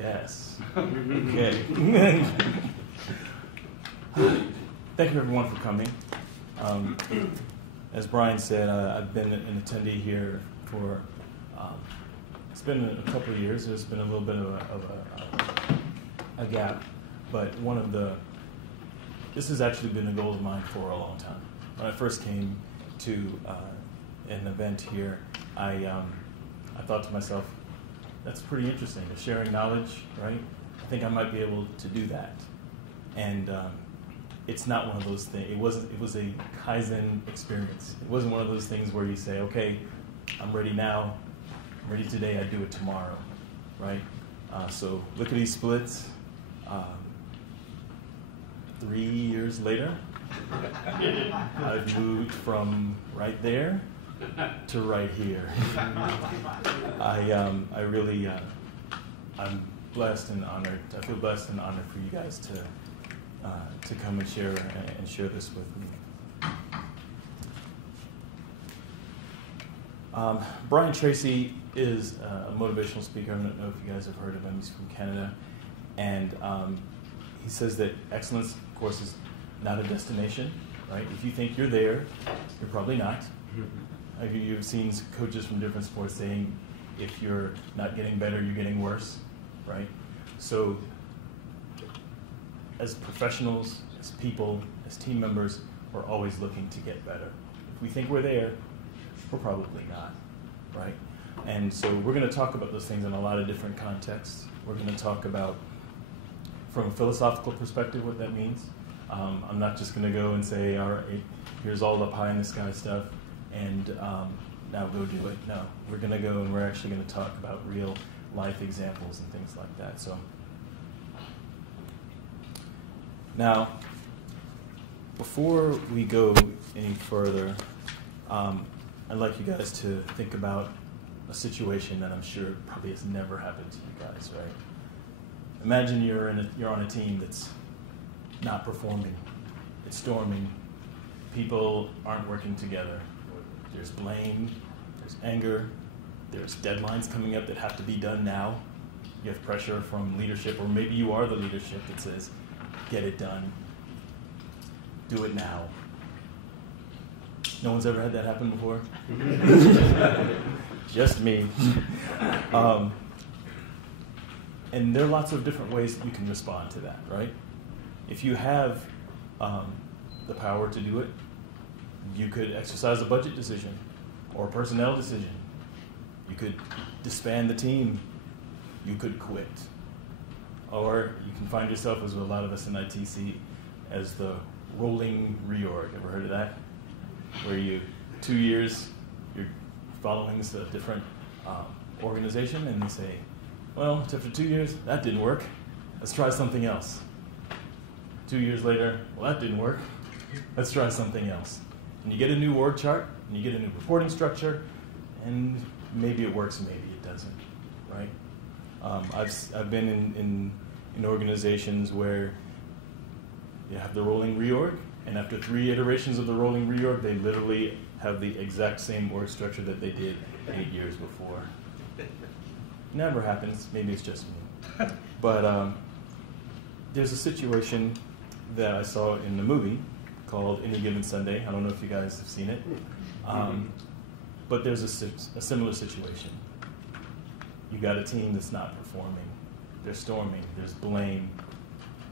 Yes. Okay. Thank you everyone for coming. As Brian said, I've been an attendee here for, it's been a couple of years. There's been a little bit of a gap, but this has actually been a goal of mine for a long time. When I first came to an event here, I thought to myself, that's pretty interesting, sharing knowledge, right? I think I might be able to do that. And it's not one of those things. It was a Kaizen experience. It wasn't one of those things where you say, okay, I'm ready now, I'm ready today, I do it tomorrow, right? So look at these splits. 3 years later, I've moved from right there to right here. I really, I'm blessed and honored. I feel blessed and honored for you guys to come and share this with me. Brian Tracy is a motivational speaker. I don't know if you guys have heard of him. He's from Canada, and he says that excellence, of course, is not a destination. Right? If you think you're there, you're probably not. You've seen coaches from different sports saying, if you're not getting better, you're getting worse, right? So as professionals, as people, as team members, we're always looking to get better. If we think we're there, we're probably not, right? And so we're going to talk about those things in a lot of different contexts. We're going to talk about, from a philosophical perspective, what that means. I'm not just going to go and say, all right, here's all the pie in the sky stuff, and now go do it. No, we're going to go and we're actually going to talk about real life examples and things like that. So now, before we go any further, I'd like you guys to think about a situation that I'm sure probably has never happened to you guys, right? Imagine you're on a team that's not performing, it's storming, people aren't working together. There's blame, there's anger, there's deadlines coming up that have to be done now. You have pressure from leadership, or maybe you are the leadership that says, get it done, do it now. No one's ever had that happen before? Just me. And there are lots of different ways that you can respond to that, right? If you have the power to do it, you could exercise a budget decision or a personnel decision. You could disband the team. You could quit. Or you can find yourself, as a lot of us in IT see, as the rolling reorg. Ever heard of that? Where 2 years, you're following a different organization, and they say, well, after 2 years, that didn't work. Let's try something else. 2 years later, well, that didn't work. Let's try something else. And you get a new org chart, and you get a new reporting structure, and maybe it works, maybe it doesn't, right? I've been in organizations where you have the rolling reorg, and after 3 iterations of the rolling reorg, they literally have the exact same org structure that they did 8 years before. Never happens. Maybe it's just me. But there's a situation that I saw in the movie called Any Given Sunday. I don't know if you guys have seen it. But there's a similar situation. You got a team that's not performing. They're storming. There's blame.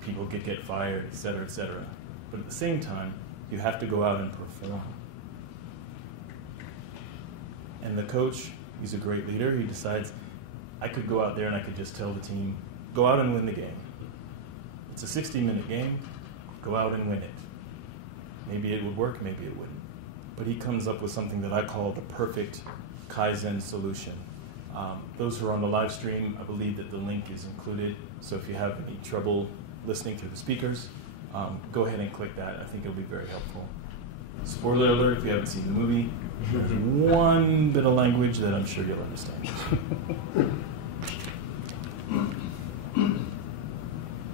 People get fired, et cetera, et cetera. But at the same time, you have to go out and perform. And the coach, he's a great leader. He decides, I could go out there and I could just tell the team, go out and win the game. It's a 60-minute game. Go out and win it. Maybe it would work, maybe it wouldn't. But he comes up with something that I call the perfect Kaizen solution. Those who are on the live stream, I believe that the link is included. So if you have any trouble listening through the speakers, go ahead and click that. I think it'll be very helpful. Spoiler alert, if you haven't seen the movie, there's one bit of language that I'm sure you'll understand.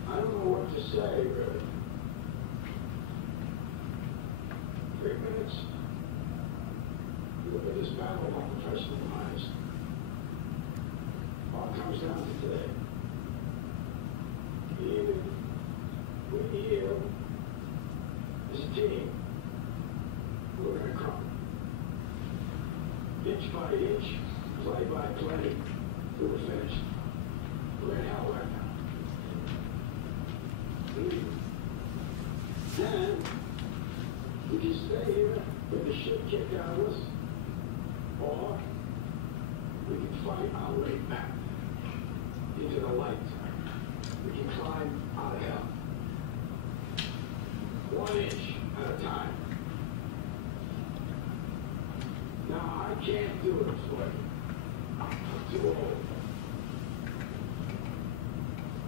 I don't know what to say, really. 3 minutes. Look at this battle on professional minds. All it comes down to today. Even we here, as a team, we're going to come. Inch by inch, play by play, till we're finished. We're in hell right now. Then, we can stay here, get the shit kicked out of us, or we can fight our way back into the light. We can climb out of hell. 1 inch at a time. Now, I can't do it for you. I'm too old.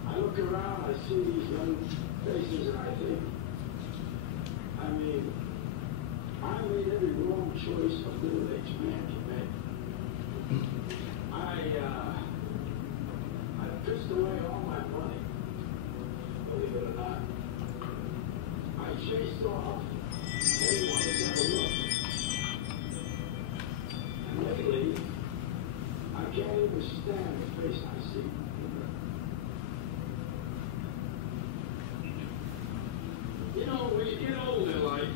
I look around, I see these young faces, and I think, I mean, I made every wrong choice a middle-aged man can make. I pissed away all my money, believe it or not. I chased off anyone that's ever looked. And lately, I can't even stand the face I see. You know, when you get old in life,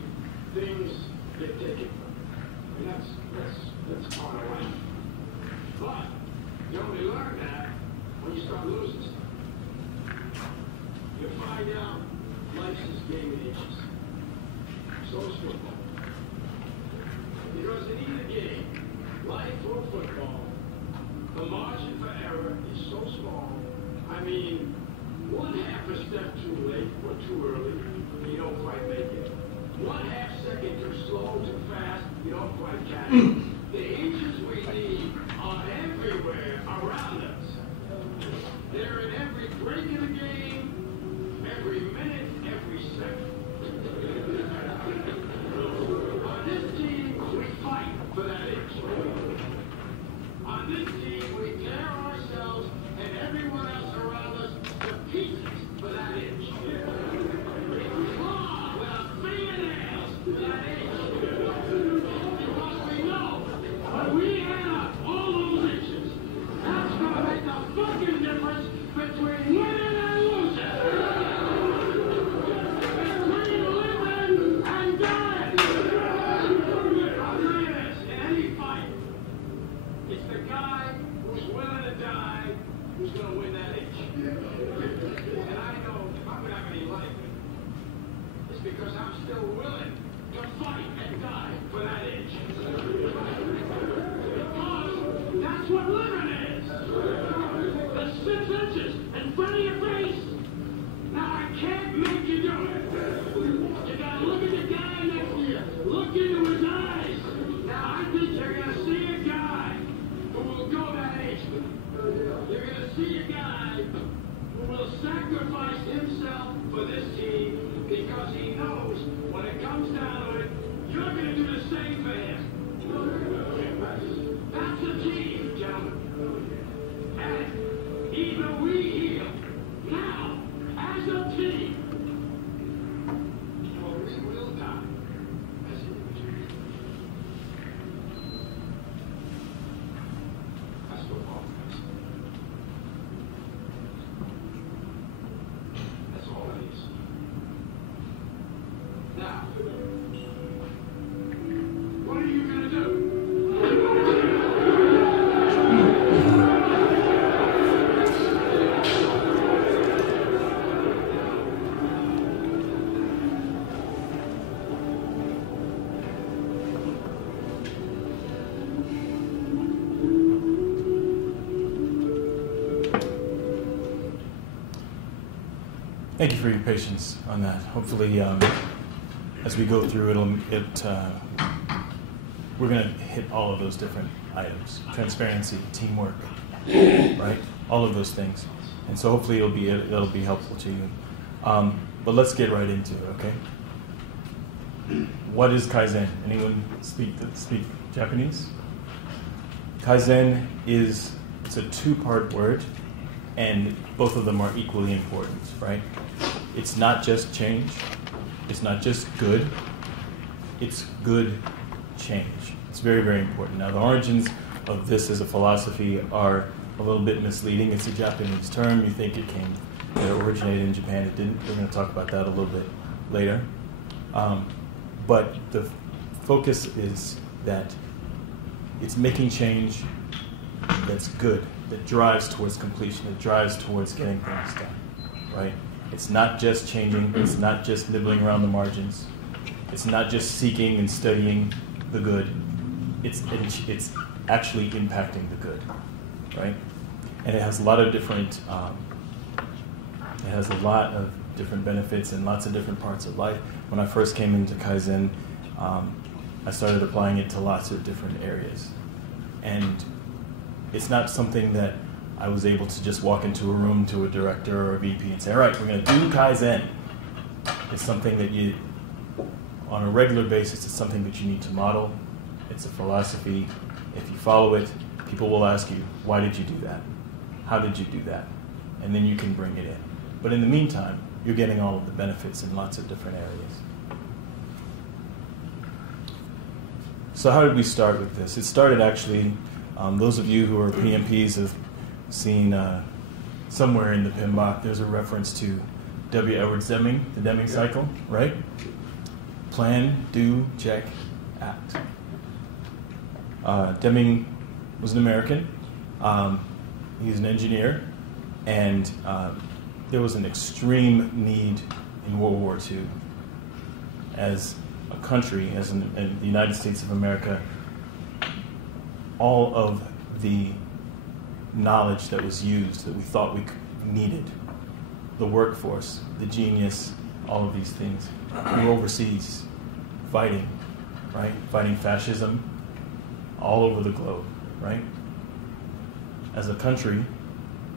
things get taken from you. And that's part of life. But you only learn that when you start losing stuff. You find out life's this game of inches. So is football. Because in either game, life or football, the margin for error is so small. I mean, 1/2 a step too late or too early, you don't quite make it. 1/2 second too slow, too fast, you don't quite catch it. The inches we need are everywhere around us. They're in every break in the game, every minute, every second. On this team, we fight for that inch. On this team, we tear ourselves and everyone else around us to pieces for that inch. We claw with our fingernails for that inch. Because we know when we have all those inches, that's going to make the fucking difference between winning and losing. Between living and dying. I'll tell you this, in any fight, it's the guy who's willing to die who's going to win that inch. And I know if I'm going to have any life, it's because I'm still willing to fight and die for that inch. Because that's what living is. The 6 inches in front of your face. Now I can't make you do it. You got to look at the guy next to you. Look into his eyes. Now I think you're going to see a guy who will go that inch. You're going to see a guy who will sacrifice himself for this team because he knows when it comes down to it, you're going to do the same for him. That's a team, gentlemen. And even we here, now, as a team, or we will die as individuals. That's what all of us. That's all it is. Now, what are you going to do? Thank you for your patience on that. Hopefully, as we go through, we're going to hit all of those different items: transparency, teamwork, right? All of those things. And so hopefully it'll be helpful to you. But let's get right into it, okay? What is Kaizen? Anyone speak Japanese? Kaizen it's a 2-part word, and both of them are equally important, right? It's not just change. It's not just good. It's good change. It's very, very important. Now, the origins of this as a philosophy are a little bit misleading. It's a Japanese term. You think it came that originated in Japan. It didn't. We're going to talk about that a little bit later. But the focus is that it's making change that's good, that drives towards completion, that drives towards getting things done, right? It's not just changing, it's not just nibbling around the margins, it's not just seeking and studying the good, it's actually impacting the good, right? And it has a lot of different, benefits in lots of different parts of life. When I first came into Kaizen, I started applying it to lots of different areas. And it's not something that I was able to just walk into a room to a director or a VP and say, all right, we're going to do Kaizen. It's something that you, on a regular basis, it's something that you need to model. It's a philosophy. If you follow it, people will ask you, why did you do that? How did you do that? And then you can bring it in. But in the meantime, you're getting all of the benefits in lots of different areas. So how did we start with this? It started actually, those of you who are PMPs have seen somewhere in the PMBOK, there's a reference to W. Edwards Deming, the Deming cycle, right? Plan, do, check, act. Deming was an American. He's an engineer, and there was an extreme need in World War II. As a country, in the United States of America, all of the knowledge that was used that we thought we needed, the workforce, the genius, all of these things, we were overseas fighting, right? Fighting fascism all over the globe, right? As a country,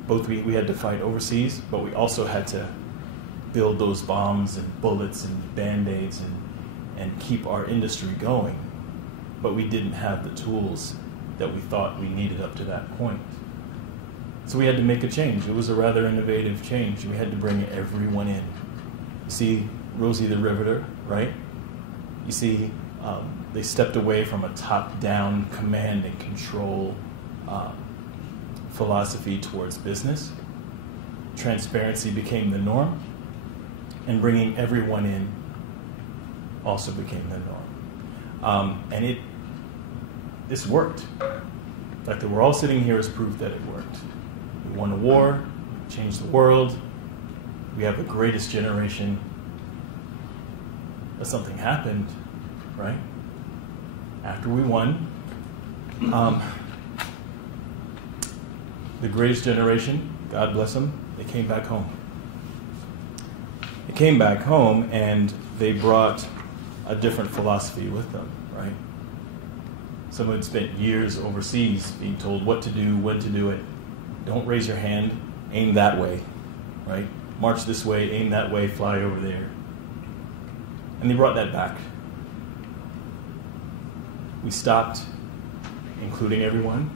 both we had to fight overseas, but we also had to build those bombs and bullets and Band-Aids and keep our industry going. But we didn't have the tools that we thought we needed up to that point. So we had to make a change. It was a rather innovative change. We had to bring everyone in. You see Rosie the Riveter, right? You see they stepped away from a top-down command and control philosophy towards business. Transparency became the norm, and bringing everyone in also became the norm. And this worked. In fact, we're all sitting here as proof that it worked. We won a war, changed the world. We have the greatest generation. But something happened, right? After we won, the greatest generation, God bless them, they came back home. They came back home and they brought a different philosophy with them, right? Someone had spent years overseas being told what to do, when to do it. Don't raise your hand, aim that way, right? March this way, aim that way, fly over there. And they brought that back. We stopped including everyone.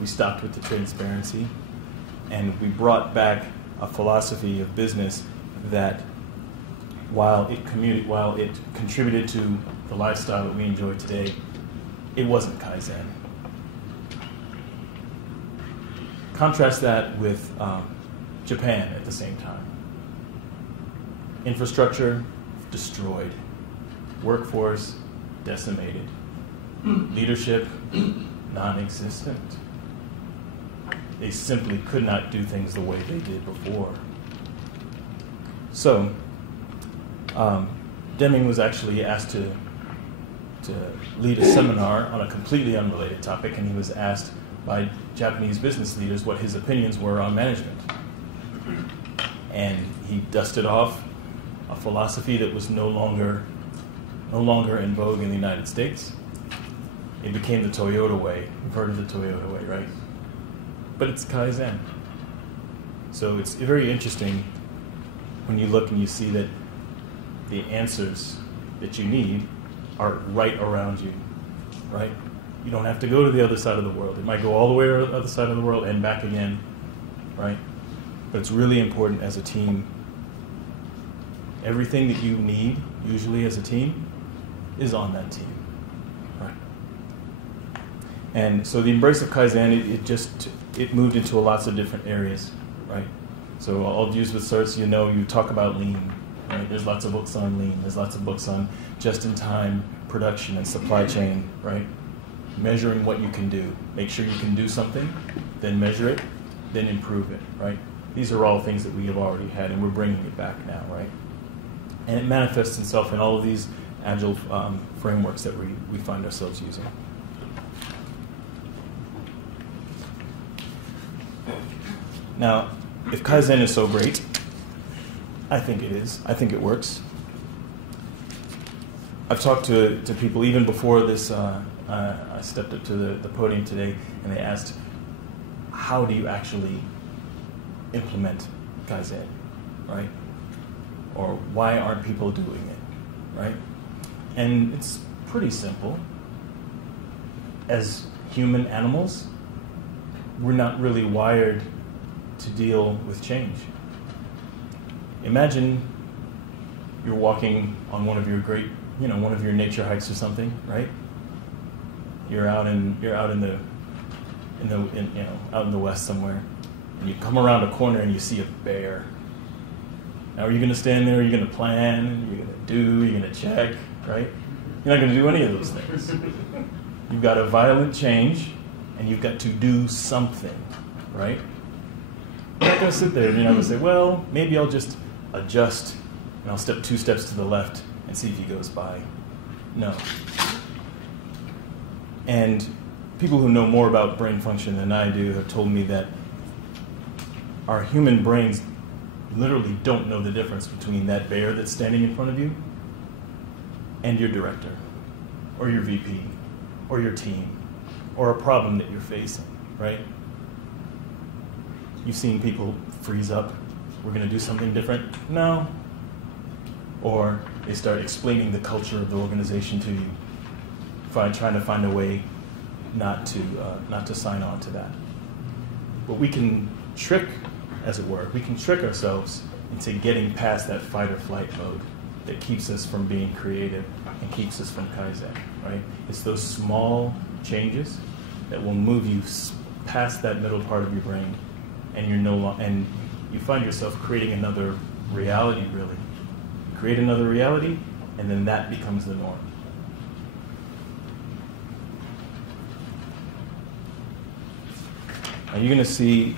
We stopped with the transparency. And we brought back a philosophy of business that while it contributed to the lifestyle that we enjoy today, it wasn't Kaizen. Contrast that with Japan at the same time. Infrastructure destroyed. Workforce decimated. Leadership non-existent. They simply could not do things the way they did before. So, Deming was actually asked to lead a seminar on a completely unrelated topic, and he was asked by Japanese business leaders what his opinions were on management. And he dusted off a philosophy that was no longer in vogue in the United States. It became the Toyota way. You've heard of the Toyota way, right? But it's Kaizen. So it's very interesting when you look and you see that the answers that you need are right around you, right? You don't have to go to the other side of the world. It might go all the way to the other side of the world and back again, right? But it's really important as a team. Everything that you need, usually as a team, is on that team, right? And so the embrace of Kaizen, it moved into lots of different areas, right? So I'll use with certs, you talk about lean, right? There's lots of books on lean. There's lots of books on just-in-time production and supply chain, right? Measuring what you can do. Make sure you can do something, then measure it, then improve it, right? These are all things that we have already had, and we're bringing it back now, right? And it manifests itself in all of these Agile frameworks that we find ourselves using. Now, if Kaizen is so great, I think it is. I think it works. I've talked to people even before this. I stepped up to the podium today, and they asked, how do you actually implement Kaizen, right? Or why aren't people doing it, right? And it's pretty simple. As human animals, we're not really wired to deal with change. Imagine you're walking on one of your one of your nature hikes or something, right? You're out in the west somewhere, and you come around a corner and you see a bear. Now, are you going to stand there? Are you going to plan? You're going to do? You're going to check, right? You're not going to do any of those things. You've got a violent change, and you've got to do something, right? You're not going to sit there and you're not going to say, well, maybe I'll just adjust, and I'll step 2 steps to the left and see if he goes by. No. And people who know more about brain function than I do have told me that our human brains literally don't know the difference between that bear that's standing in front of you and your director, or your VP, or your team, or a problem that you're facing, right? You've seen people freeze up. We're going to do something different? No. Or they start explaining the culture of the organization to you, trying to find a way not to sign on to that. But we can trick, as it were, we can trick ourselves into getting past that fight or flight mode that keeps us from being creative and keeps us from Kaizen, right? It's those small changes that will move you past that middle part of your brain, and and you find yourself creating another reality, really. You create another reality, and then that becomes the norm. And you're going to see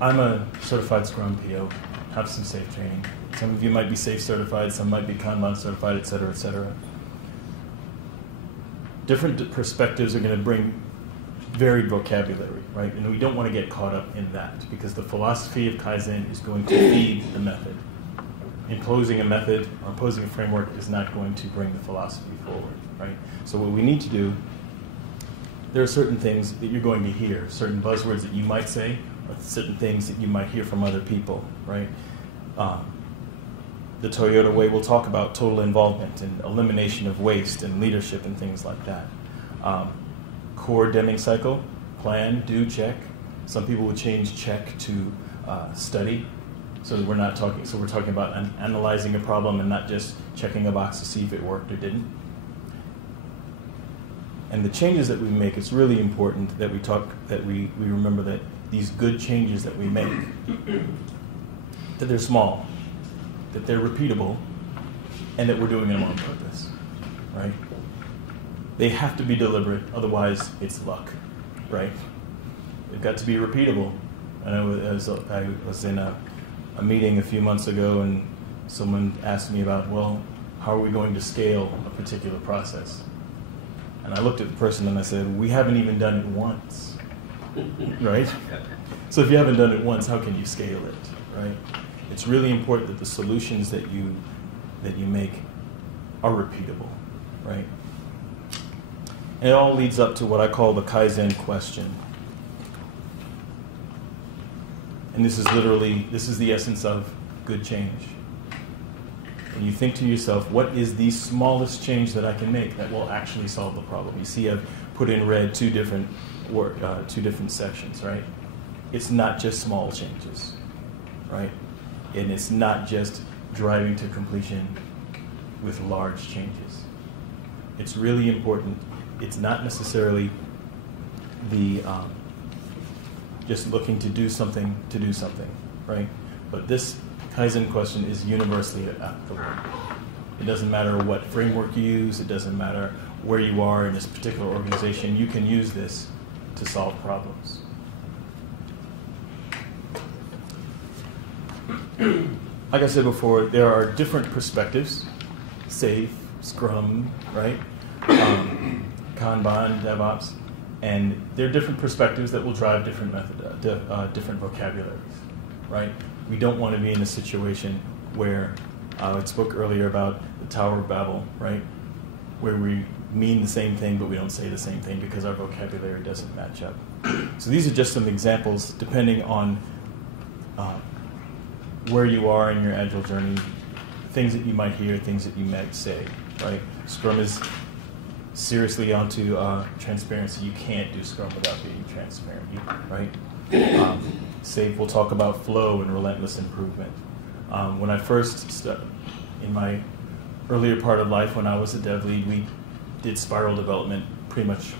I'm a certified Scrum PO, have some SAFe training. Some of you might be SAFe certified, some might be Kanban certified, et cetera, et cetera. Different perspectives are going to bring varied vocabulary, right? And we don't want to get caught up in that, because the philosophy of Kaizen is going to feed the method. Imposing a method or imposing a framework is not going to bring the philosophy forward, right? So what we need to do, there are certain things that you're going to hear, certain buzzwords that you might say, or certain things that you might hear from other people, right? The Toyota way will talk about total involvement and elimination of waste and leadership and things like that. Core Deming cycle, plan, do, check. Some people would change check to study. So we're talking about analyzing a problem and not just checking a box to see if it worked or didn't. And the changes that we make, it's really important that we remember that these good changes that we make, that they're small, that they're repeatable, and that we're doing them on purpose, right? They have to be deliberate, otherwise it's luck, right? They've got to be repeatable. I was in a meeting a few months ago, and someone asked me about, well, how are we going to scale a particular process? And I looked at the person and I said, we haven't even done it once, right? So if you haven't done it once, how can you scale it, right? It's really important that the solutions that you make are repeatable, right? And it all leads up to what I call the Kaizen question. And this is the essence of good change. And you think to yourself, what is the smallest change that I can make that will actually solve the problem? You see, I've put in red two different sections, right? It's not just small changes, right? And it's not just driving to completion with large changes. It's really important. It's not necessarily the just looking to do something, right? But this Kaizen question is universally applicable. It doesn't matter what framework you use, it doesn't matter where you are in this particular organization, you can use this to solve problems. Like I said before, there are different perspectives, SAFe, Scrum, right? Kanban, DevOps, and there are different perspectives that will drive different different vocabularies, right? We don't want to be in a situation where, I spoke earlier about the Tower of Babel, right? Where we mean the same thing, but we don't say the same thing because our vocabulary doesn't match up. So these are just some examples, depending on where you are in your Agile journey, things that you might hear, things that you might say, right? Scrum is seriously onto transparency. You can't do Scrum without being transparent, right? SAFe will talk about flow and relentless improvement. When I first, in my earlier part of life, when I was a dev lead, we did spiral development pretty much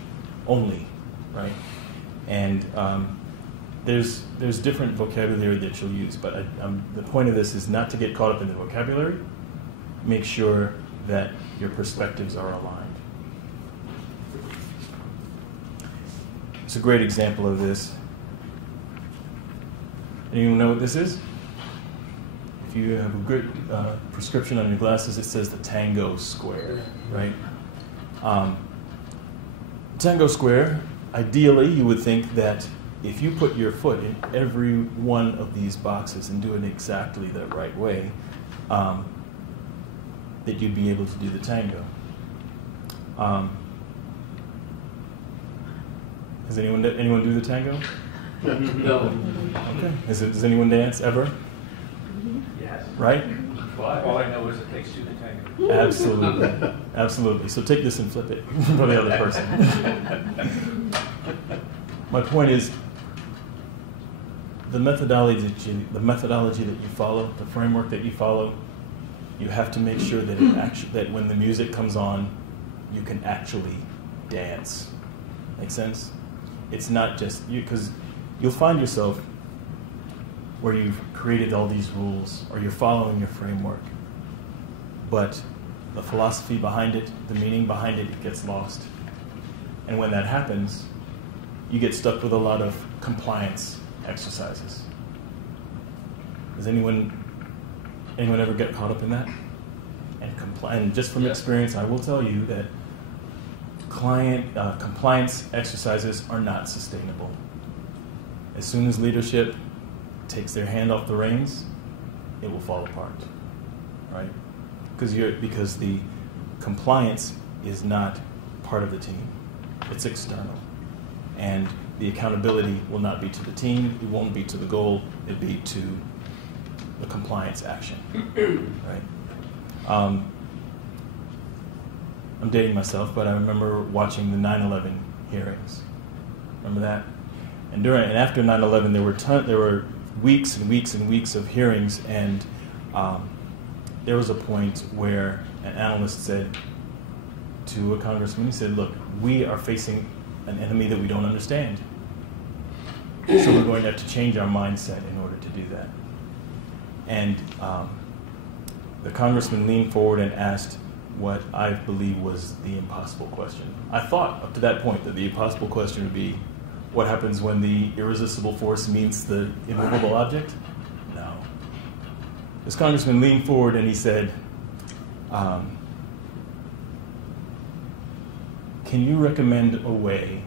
only, right? And there's different vocabulary that you'll use, but the point of this is not to get caught up in the vocabulary. Make sure that your perspectives are aligned. It's a great example of this. Anyone know what this is? If you have a good prescription on your glasses, it says the Tango Square, right? Tango Square, ideally, you would think that if you put your foot in every one of these boxes and do it exactly the right way, that you'd be able to do the tango. Does anyone do the tango? No. Okay. Does anyone dance ever? Yes. Right? But all I know is it takes two to tango. Absolutely. Absolutely. So take this and flip it for the other person. My point is, the methodology that you follow, the framework that you follow, you have to make sure that that when the music comes on, you can actually dance. Make sense? It's not just you, because you'll find yourself where you've created all these rules or you're following your framework, but the philosophy behind it, the meaning behind it, it gets lost. And when that happens, you get stuck with a lot of compliance exercises. Does anyone ever get caught up in that? And just from experience, I will tell you that compliance exercises are not sustainable. As soon as leadership takes their hand off the reins, it will fall apart, right? Because the compliance is not part of the team; it's external, and the accountability will not be to the team. It won't be to the goal. It'll be to the compliance action, right? I'm dating myself, but I remember watching the 9/11 hearings. Remember that? And after 9/11, there were weeks and weeks and weeks of hearings, and there was a point where an analyst said to a congressman, he said, "Look, we are facing an enemy that we don't understand. So we're going to have to change our mindset in order to do that." And the congressman leaned forward and asked what I believe was the impossible question. I thought up to that point that the impossible question would be, what happens when the irresistible force meets the immovable object? No. This congressman leaned forward and he said, can you recommend a way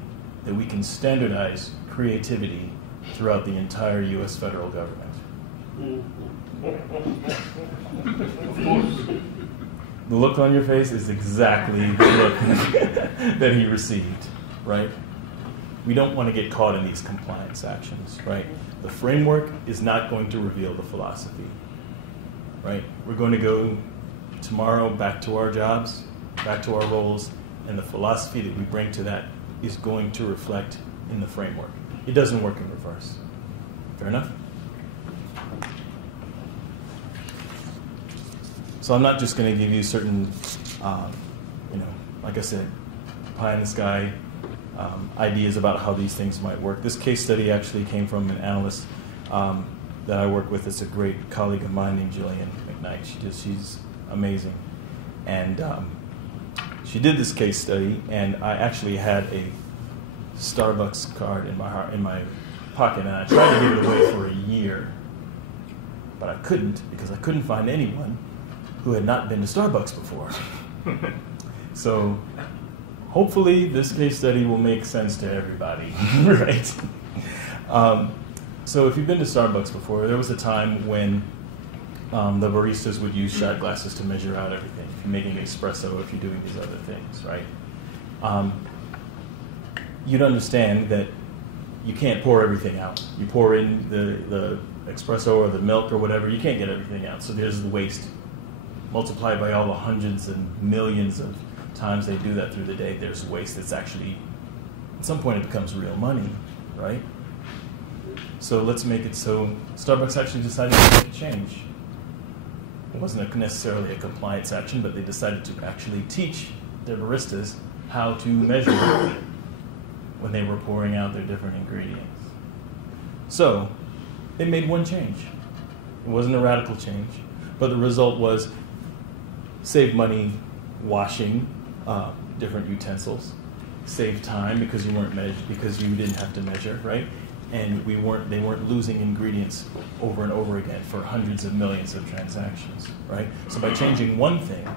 that we can standardize creativity throughout the entire U.S. federal government? Of course. The look on your face is exactly the look that he received, right? We don't want to get caught in these compliance actions, right? The framework is not going to reveal the philosophy, right? We're going to go tomorrow back to our jobs, back to our roles, and the philosophy that we bring to that is going to reflect in the framework. It doesn't work in reverse. Fair enough? So I'm not just going to give you certain, like I said, pie in the sky ideas about how these things might work. This case study actually came from an analyst that I work with. It's a great colleague of mine named Jillian McKnight. She's amazing. And she did this case study, and I actually had a Starbucks card in my pocket, and I tried to give it away for a year. But I couldn't, because I couldn't find anyone who had not been to Starbucks before. So hopefully this case study will make sense to everybody, right? So if you've been to Starbucks before, there was a time when the baristas would use shot glasses to measure out everything. If you're making espresso, if you're doing these other things, right? You'd understand that you can't pour everything out. You pour in the espresso or the milk or whatever, you can't get everything out. So there's the waste. Multiplied by all the hundreds and millions of times they do that through the day, there's waste that's actually, at some point it becomes real money, right? So let's make it so Starbucks actually decided to make a change. It wasn't necessarily a compliance action, but they decided to actually teach their baristas how to measure when they were pouring out their different ingredients. So they made one change. It wasn't a radical change, but the result was save money washing different utensils, save time because you didn't have to measure, right? And they weren't losing ingredients over and over again for hundreds of millions of transactions, right? So by changing one thing,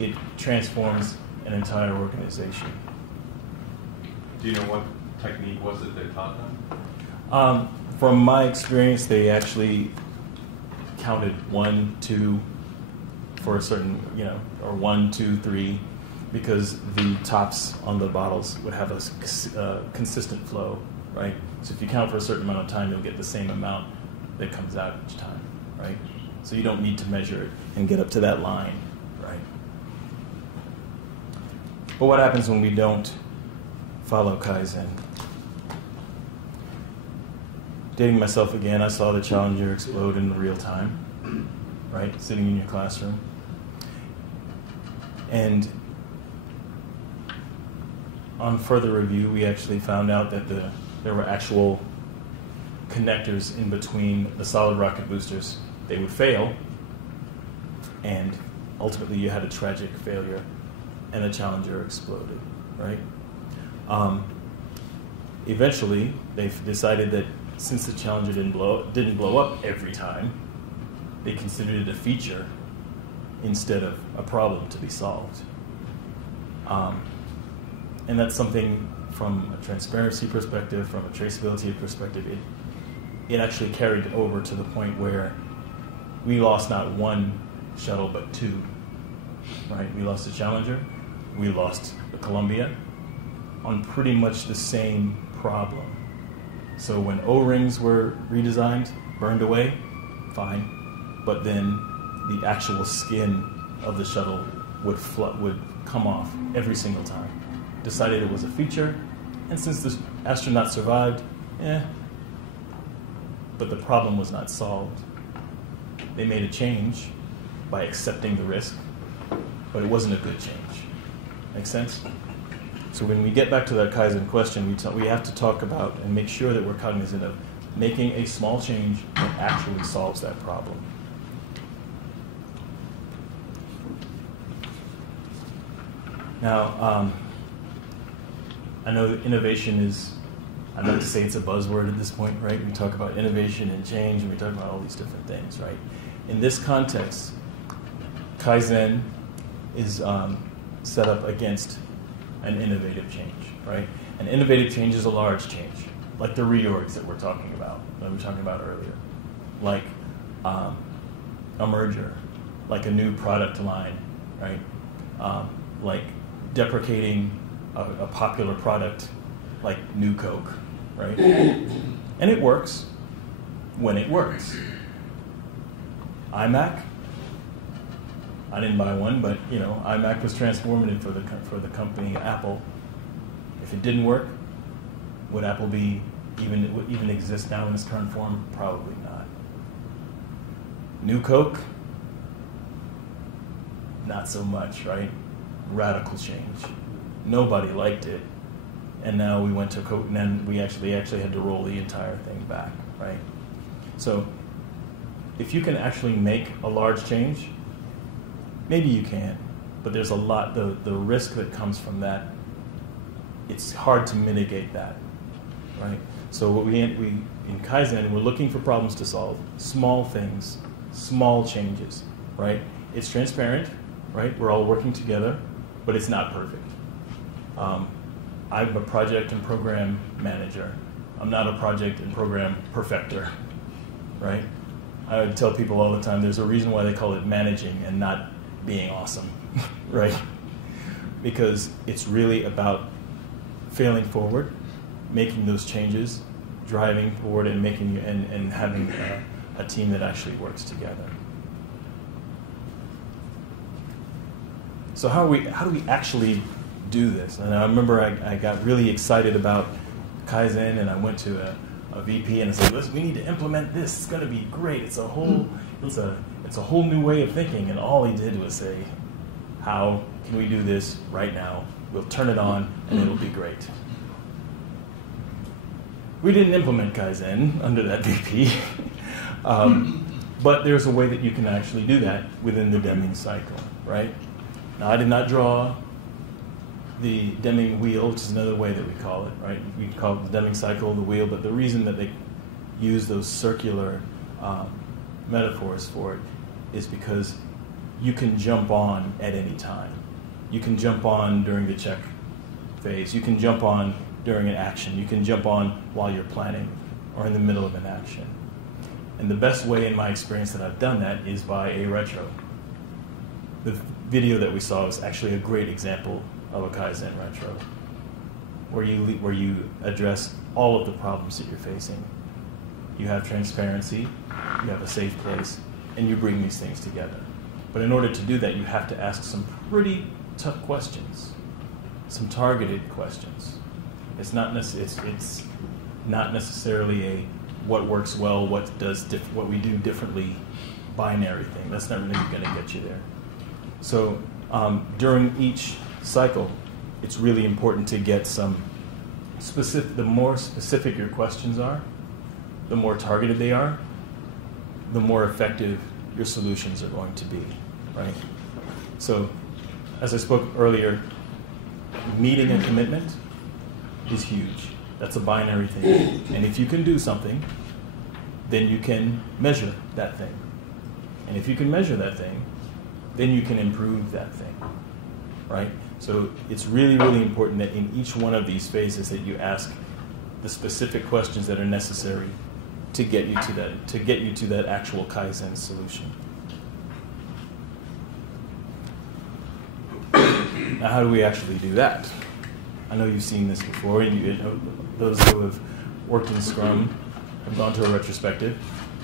it transforms an entire organization. Do you know what technique was it they taught them? From my experience, they actually counted 1, 2 for a certain, or 1, 2, 3, because the tops on the bottles would have a consistent flow, right? So if you count for a certain amount of time, you'll get the same amount that comes out each time, right? So you don't need to measure it and get up to that line, right? But what happens when we don't follow Kaizen? Dating myself again, I saw the Challenger explode in real time, right? Sitting in your classroom. And on further review, we actually found out that there were actual connectors in between the solid rocket boosters. They would fail, and ultimately you had a tragic failure, and the Challenger exploded, right? Eventually, they decided that since the Challenger didn't blow up every time, they considered it a feature instead of a problem to be solved. And that's something from a transparency perspective, from a traceability perspective, it actually carried over to the point where we lost not one shuttle, but 2, right? We lost the Challenger, we lost the Columbia on pretty much the same problem. So when O-rings were redesigned, burned away, fine, but then the actual skin of the shuttle would come off every single time. Decided it was a feature, and since the astronaut survived, but the problem was not solved. They made a change by accepting the risk, but it wasn't a good change. Make sense? So when we get back to that Kaizen question, we have to talk about and make sure that we're cognizant of making a small change that actually solves that problem. Now, I know that innovation is, I'd like to say it's a buzzword at this point, right? We talk about innovation and change, and we talk about all these different things, right? In this context, Kaizen is set up against an innovative change, right? An innovative change is a large change, like the reorgs that we were talking about earlier, like a merger, like a new product line, right? Like deprecating a popular product like New Coke, right? And it works when it works. iMac, I didn't buy one, but iMac was transformative for the company Apple. If it didn't work, would Apple even exist now in its current form? Probably not. New Coke, not so much, right? Radical change. nobody liked it, and now we went to and then we actually had to roll the entire thing back, right? So if you can actually make a large change, maybe you can, but there's a lot, the risk that comes from that, it's hard to mitigate that, right? So what we in Kaizen, we're looking for problems to solve, small things, small changes, right? It's transparent, right? We're all working together, but it's not perfect. I'm a project and program manager. I'm not a project and program perfecter, right? I would tell people all the time, there's a reason why they call it managing and not being awesome, right? Because it's really about failing forward, making those changes, driving forward, and making and having a team that actually works together. So how do we actually do this? And I remember I got really excited about Kaizen, and I went to a VP and I said, "Listen, we need to implement this. It's going to be great. It's a whole new way of thinking." And all he did was say, "How can we do this right now? We'll turn it on, and it'll be great." We didn't implement Kaizen under that VP, but there's a way that you can actually do that within the Deming cycle, right? Now, I did not draw the Deming wheel, which is another way that we call it, right? We call it the Deming cycle, the wheel, but the reason that they use those circular metaphors for it is because you can jump on at any time. You can jump on during the check phase. You can jump on during an action. You can jump on while you're planning or in the middle of an action. And the best way in my experience that I've done that is by a retro. The video that we saw was actually a great example of a Kaizen retro, where you address all of the problems that you're facing. You have transparency, you have a safe place, and you bring these things together. But in order to do that, you have to ask some pretty tough questions, some targeted questions. It's not necessarily a what works well, what we do differently binary thing. That's not really going to get you there. So during each cycle, it's really important to get some specific. The more specific your questions are, the more targeted they are, the more effective your solutions are going to be, right? So, as I spoke earlier, meeting a commitment is huge. That's a binary thing. And if you can do something, then you can measure that thing. And if you can measure that thing, then you can improve that thing, right? So it's really, really important that in each one of these phases that you ask the specific questions that are necessary to get you to that actual Kaizen solution. Now, how do we actually do that? I know you've seen this before, and those who have worked in Scrum have gone to a retrospective,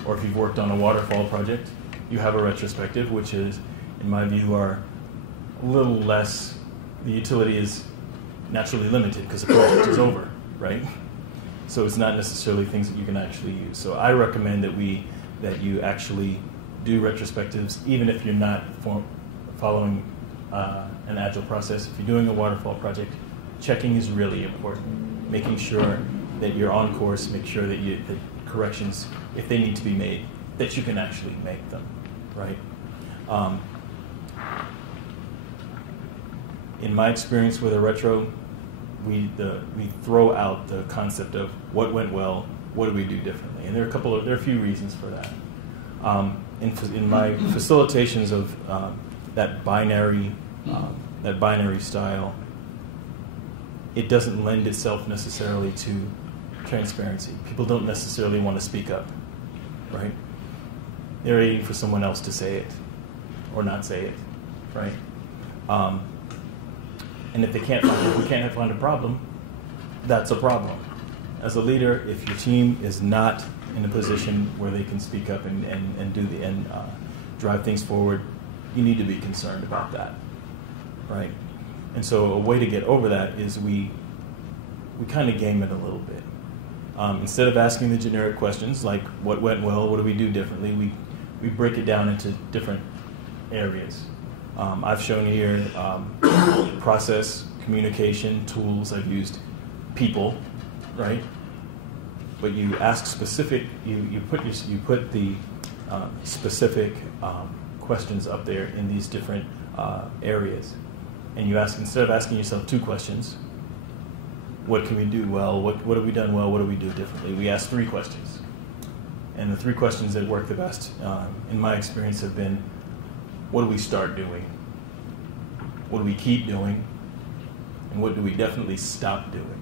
or if you've worked on a waterfall project, you have a retrospective, which is, in my view, are a little less, the utility is naturally limited because the project is over, right? So it's not necessarily things that you can actually use. So I recommend that you actually do retrospectives, even if you're not following an Agile process. If you're doing a waterfall project, checking is really important. Making sure that you're on course, make sure that the corrections, if they need to be made, that you can actually make them, right? In my experience with a retro, we throw out the concept of what went well, what do we do differently, and there are a few reasons for that. In my facilitations of that binary style, it doesn't lend itself necessarily to transparency. People don't necessarily want to speak up, right? They're waiting for someone else to say it or not say it, right? And if we can't find a problem, that's a problem. As a leader, if your team is not in a position where they can speak up and drive things forward, you need to be concerned about that, right? And so a way to get over that is we kind of game it a little bit. Instead of asking the generic questions like what went well, what do we do differently, we break it down into different areas. I've shown here process, communication tools, I've used people, right? But you ask specific, you put the specific questions up there in these different areas. And you ask, instead of asking yourself 2 questions, what can we do well? What have we done well? What do we do differently? We ask 3 questions. And the 3 questions that work the best, in my experience, have been, what do we start doing? What do we keep doing? And what do we definitely stop doing?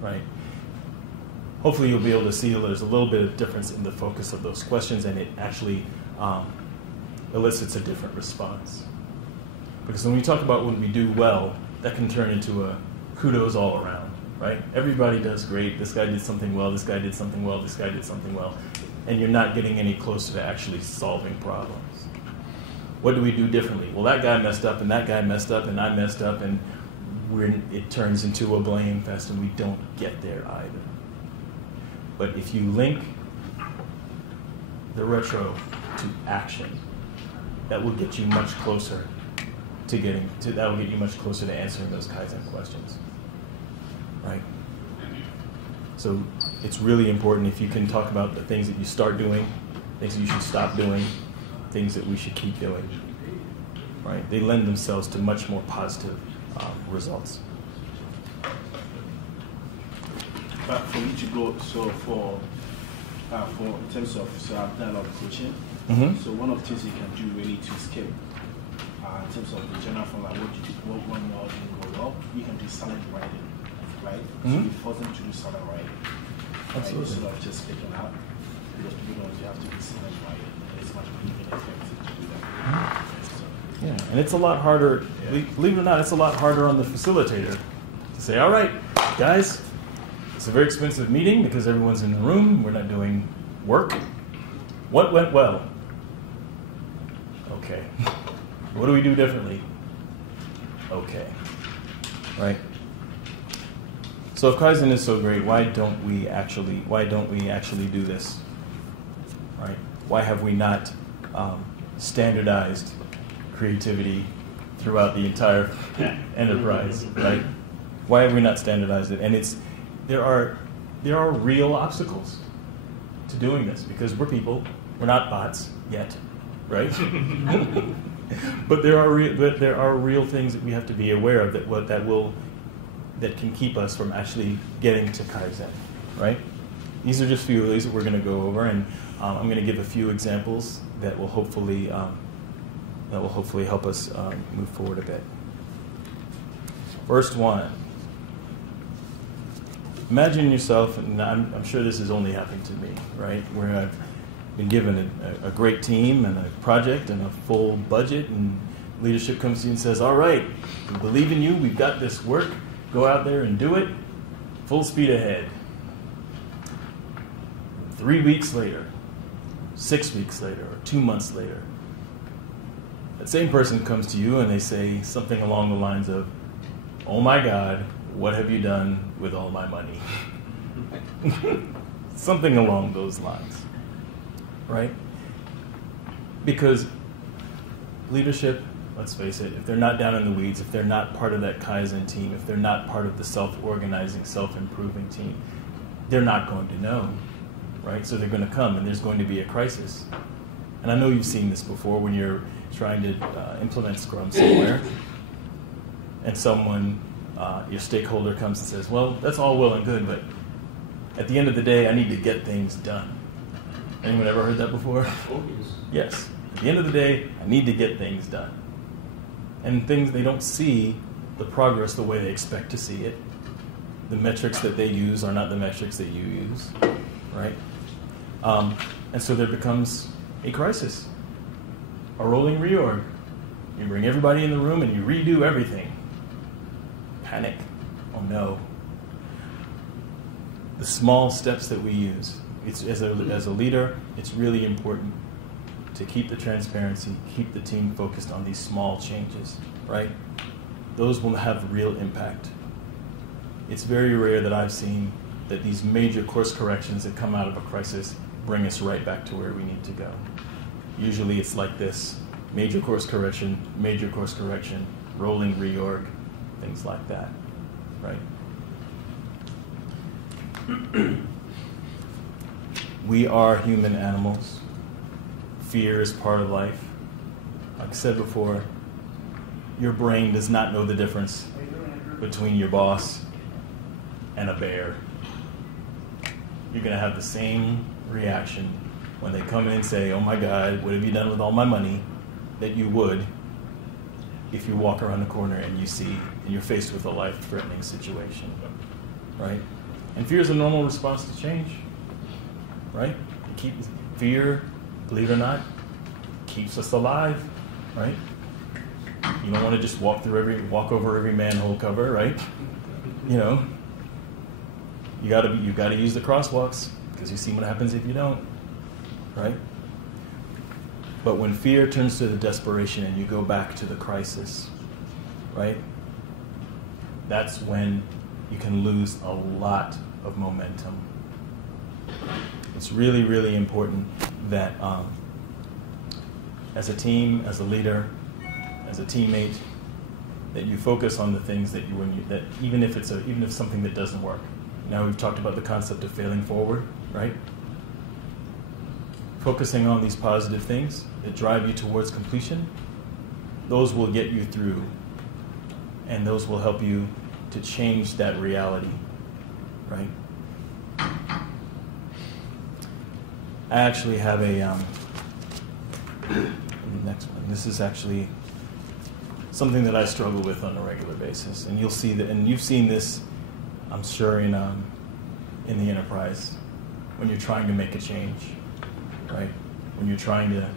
Right? Hopefully you'll be able to see there's a little bit of difference in the focus of those questions, and it actually elicits a different response. Because when we talk about what we do well, that can turn into a kudos all around, right? Everybody does great. This guy did something well. This guy did something well. This guy did something well. And you're not getting any closer to actually solving problems. What do we do differently? Well, that guy messed up, and that guy messed up, and I messed up, and it turns into a blame fest, and we don't get there either. But if you link the retro to action, that will get you much closer that will get you much closer to answering those Kaizen questions, right? So it's really important if you can talk about the things that you start doing, things that you should stop doing, things that we should keep doing, right? They lend themselves to much more positive results. But for you to go, so for in terms of, so I've done a lot of coaching. Mm-hmm. So one of the things you can do really to skip in terms of the general from like what went well, didn't go well, you can do silent writing, right? Mm-hmm. So you force them to do silent writing, right? Absolutely. Instead of just picking out, because people don't, you have to do silent writing. It's much more effective to do that. So, Yeah, and it's a lot harder, believe it or not, it's a lot harder on the facilitator to say, all right, guys, it's a very expensive meeting because everyone's in the room, we're not doing work. What went well? Okay. What do we do differently? Okay. Right? So if Kaizen is so great, why don't we actually do this? Right? Why have we not standardized creativity throughout the entire enterprise, right? Why have we not standardized it? And there are real obstacles to doing this because we're people, we're not bots yet, right? But there are real things that we have to be aware of that can keep us from actually getting to Kaizen, right? These are just a few of these that we're going to go over, and I'm going to give a few examples that will hopefully help us move forward a bit. First one. Imagine yourself, and I'm sure this has only happened to me, right? Where I've been given a great team and a project and a full budget, and leadership comes to you and says, all right, we believe in you, we've got this work, go out there and do it, full speed ahead. 3 weeks later, 6 weeks later, or 2 months later, that same person comes to you and they say something along the lines of, oh my God, what have you done with all my money? Something along those lines, right? Because leadership, let's face it, if they're not down in the weeds, if they're not part of that Kaizen team, if they're not part of the self-organizing, self-improving team, they're not going to know, right? So they're going to come and there's going to be a crisis. And I know you've seen this before when you're trying to implement Scrum somewhere and someone, your stakeholder comes and says, well, that's all well and good, but at the end of the day, I need to get things done. Anyone ever heard that before? Oh, Yes. At the end of the day, I need to get things done. And they don't see the progress the way they expect to see it. The metrics that they use are not the metrics that you use, right? And so there becomes a crisis, a rolling reorg. You bring everybody in the room and you redo everything. Panic. Oh no. The small steps that we use. As a leader, it's really important to keep the transparency, keep the team focused on these small changes, right? Those will have real impact. It's very rare that I've seen that these major course corrections that come out of a crisis bring us right back to where we need to go. Usually it's like this: major course correction, rolling reorg, things like that, right? We are human animals. Fear is part of life. Like I said before, your brain does not know the difference between your boss and a bear. You're going to have the same reaction when they come in and say, oh my God, what have you done with all my money, that you would if you walk around the corner and you see, and you're faced with a life-threatening situation, right? And fear is a normal response to change, right? Fear, believe it or not, keeps us alive, right? You don't want to just walk over every manhole cover, right? You know, you gotta use the crosswalks, because you see what happens if you don't, right? But when fear turns to the desperation and you go back to the crisis, right? That's when you can lose a lot of momentum. It's really, really important that as a team, as a leader, as a teammate, that you focus on the things that even if something that doesn't work. Now we've talked about the concept of failing forward, right? Focusing on these positive things that drive you towards completion, those will get you through, and those will help you to change that reality, right? I actually have a next one. This is actually something that I struggle with on a regular basis, and you'll see that, and you've seen this, I'm sure, in the enterprise when you're trying to make a change, right? When you're trying to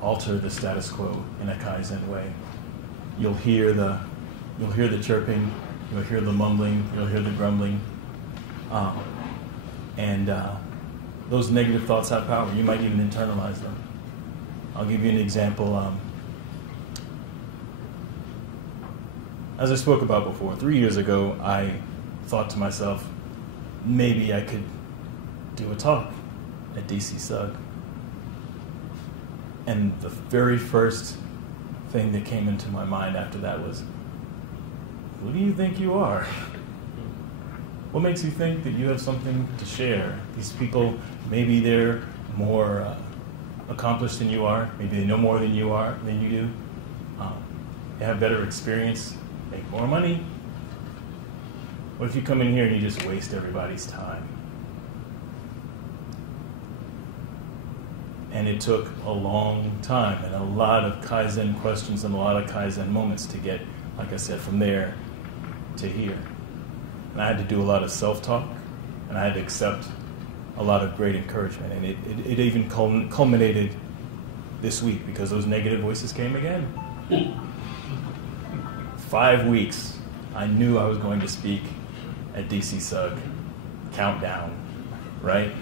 alter the status quo in a Kaizen way, you'll hear the chirping, you'll hear the mumbling, you'll hear the grumbling, and those negative thoughts have power. You might even internalize them. I'll give you an example. As I spoke about before, 3 years ago, I thought to myself, maybe I could do a talk at DCSUG. And the very first thing that came into my mind after that was, who do you think you are? What makes you think that you have something to share? These people, maybe they're more accomplished than you are. Maybe they know more than you do. They have better experience, make more money. What if you come in here and you just waste everybody's time? And it took a long time and a lot of Kaizen questions and a lot of Kaizen moments to get, like I said, from there to here. And I had to do a lot of self-talk, and I had to accept a lot of great encouragement. And it even culminated this week, because those negative voices came again. 5 weeks, I knew I was going to speak at DCSUG. Countdown, right?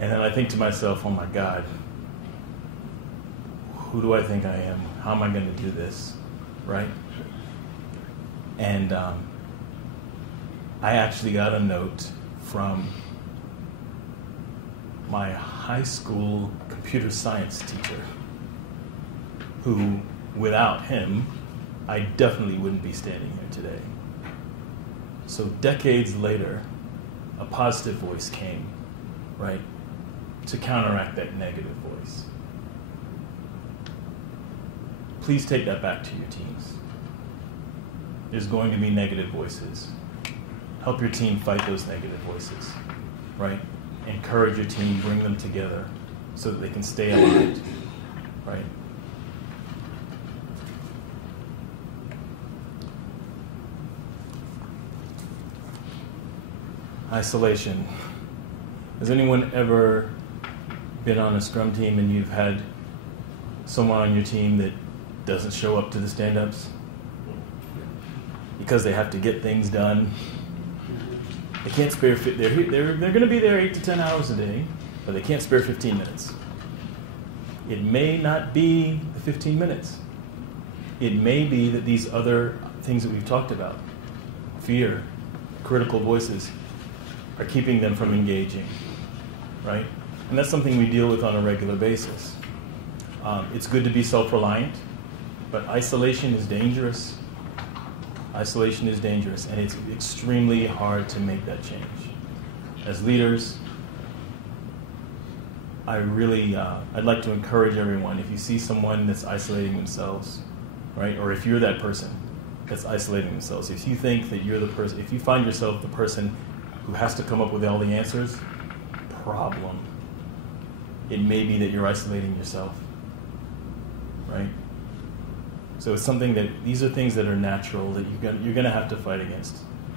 And then I think to myself, oh my God, who do I think I am? How am I going to do this, right? And I actually got a note from my high school computer science teacher, who, without him, I definitely wouldn't be standing here today. So decades later, a positive voice came, right, to counteract that negative voice. Please take that back to your teams. There's going to be negative voices. Help your team fight those negative voices, right? Encourage your team, bring them together so that they can stay aligned, right? Isolation. Has anyone ever been on a Scrum team and you've had someone on your team that doesn't show up to the stand-ups because they have to get things done? They can't spare. They're going to be there 8 to 10 hours a day, but they can't spare 15 minutes. It may not be the 15 minutes. It may be that these other things that we've talked about, fear, critical voices, are keeping them from engaging, right? And that's something we deal with on a regular basis. It's good to be self-reliant, But isolation is dangerous. Isolation is dangerous, and it's extremely hard to make that change. As leaders, I'd like to encourage everyone, if you see someone that's isolating themselves, right, or if you're that person that's isolating themselves, if you think that you're the person, if you find yourself the person who has to come up with all the answers, problem. It may be that you're isolating yourself, right? So it's something that, these are things that are natural that you're going to have to fight against,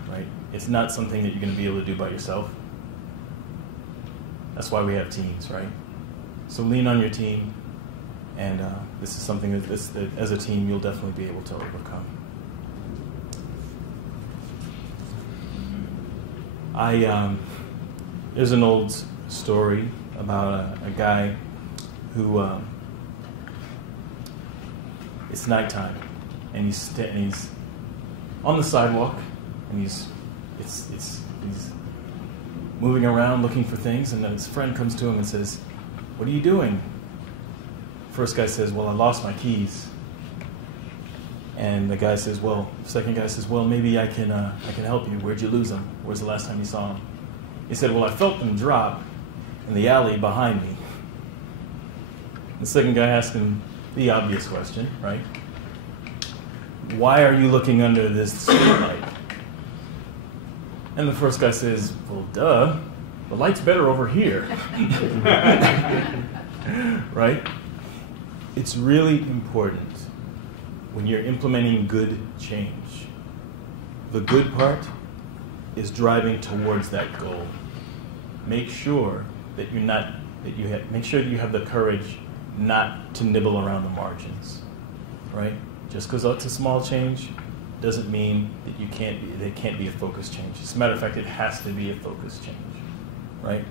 right? It's not something that you're going to be able to do by yourself. That's why we have teams, right? So lean on your team, and this is something that as a team you'll definitely be able to overcome. There's an old story about a guy who it's nighttime, and he's on the sidewalk, and he's moving around looking for things, and then his friend comes to him and says, "What are you doing?" First guy says, "Well, I lost my keys." And the guy says, second guy says, "Well, maybe I can help you. Where'd you lose them? Where's the last time you saw them?" He said, "Well, I felt them drop in the alley behind me." The second guy asked him the obvious question, right? "Why are you looking under this streetlight?" And the first guy says, "Well, duh, the light's better over here." Right? It's really important when you're implementing good change. The good part is driving towards that goal. Make sure that make sure that you have the courage not to nibble around the margins, right? Just because it's a small change doesn't mean that it can't be a focused change. As a matter of fact, it has to be a focused change, right?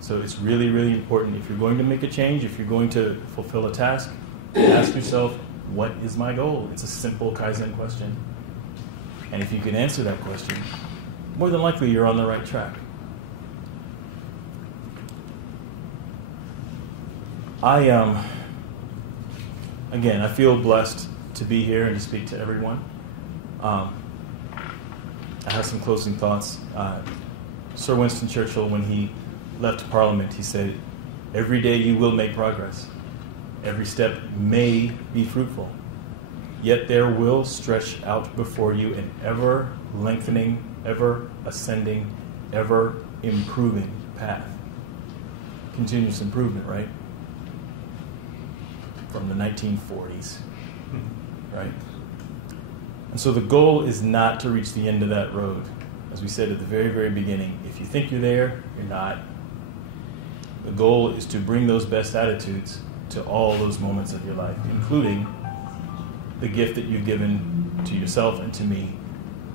So it's really, really important. If you're going to make a change, if you're going to fulfill a task, ask yourself, what is my goal? It's a simple Kaizen question. And if you can answer that question, more than likely you're on the right track. Again, I feel blessed to be here and to speak to everyone. I have some closing thoughts. Sir Winston Churchill, when he left Parliament, he said, "Every day you will make progress. Every step may be fruitful. Yet there will stretch out before you an ever lengthening, ever ascending, ever improving path." Continuous improvement, right? From the 1940s, right? And so the goal is not to reach the end of that road. As we said at the very, very beginning, if you think you're there, you're not. The goal is to bring those best attitudes to all those moments of your life, including the gift that you've given to yourself and to me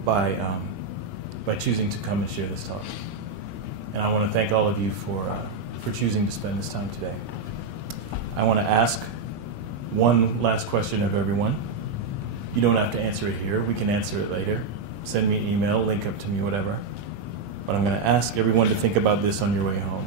by choosing to come and share this talk. And I want to thank all of you for choosing to spend this time today. I want to ask one last question of everyone. You don't have to answer it here. We can answer it later. Send me an email, link up to me, whatever. But I'm going to ask everyone to think about this on your way home.